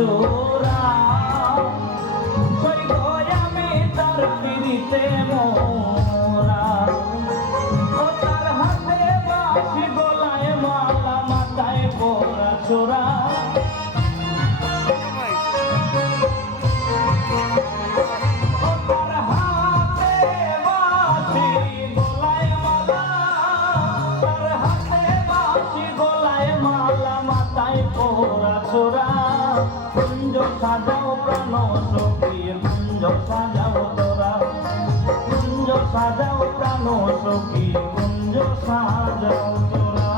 চোরা সইব আমি তার পিড়িতে মোরা ও তার হাতে বাঁশি গলায় মালা মাথায় পরা চোরা কুঞ্জ সাজাও প্রাণ সখী কুঞ্জ সাজাও তোরা কুঞ্জ সাজাও প্রাণ সখী কুঞ্জ সাজাও তোরা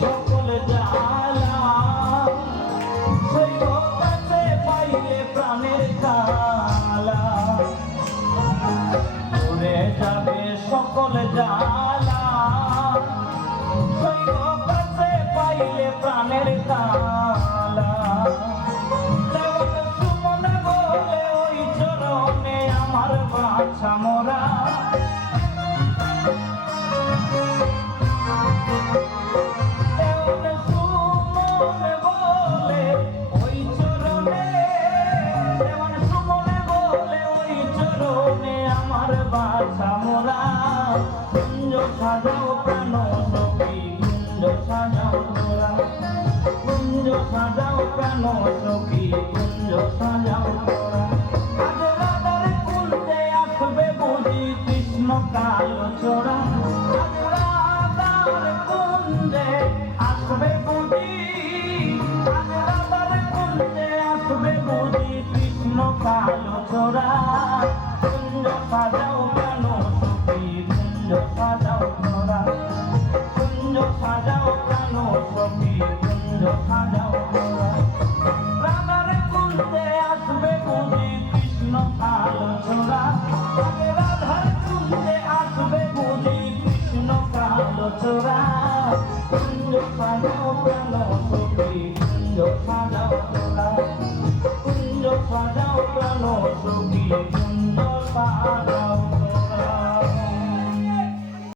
সকল জালা সইব কাছে পাইলে প্রাণের কালা উড়ে যাবে সকল জালা সইব কাছে পাইলে প্রাণের কালা দেওয়ান সুমন বলে ওই চরণে আমার বাছা মোরা কুঞ্জ সাজাও প্রাণ সখী কুঞ্জ সাজাও তোরা কুঞ্জ সাজাও প্রাণ সখী কুঞ্জ সাজাও তোরা আজ রাধার কুঞ্জে আসবে বুঝি কৃষ্ণ কালো চোরা আজ রাধার কুঞ্জে আসবে বুঝি আজ রাধার কুঞ্জে আসবে বুঝি কৃষ্ণ কালো চোরা কুঞ্জ সাজাও প্রাণ কুঞ্জ সাজাও তোরা কুঞ্জ সাজাও প্রাণ সখী কুঞ্জ সাজাও তোরা রাধার কুঞ্জে আসবে বুঝি কৃষ্ণ কালো চোরা রাধার কুঞ্জে আসবে বুঝি কৃষ্ণ কালো চোরা কুঞ্জ সাজাও প্রাণ সখী কুঞ্জ সাজাও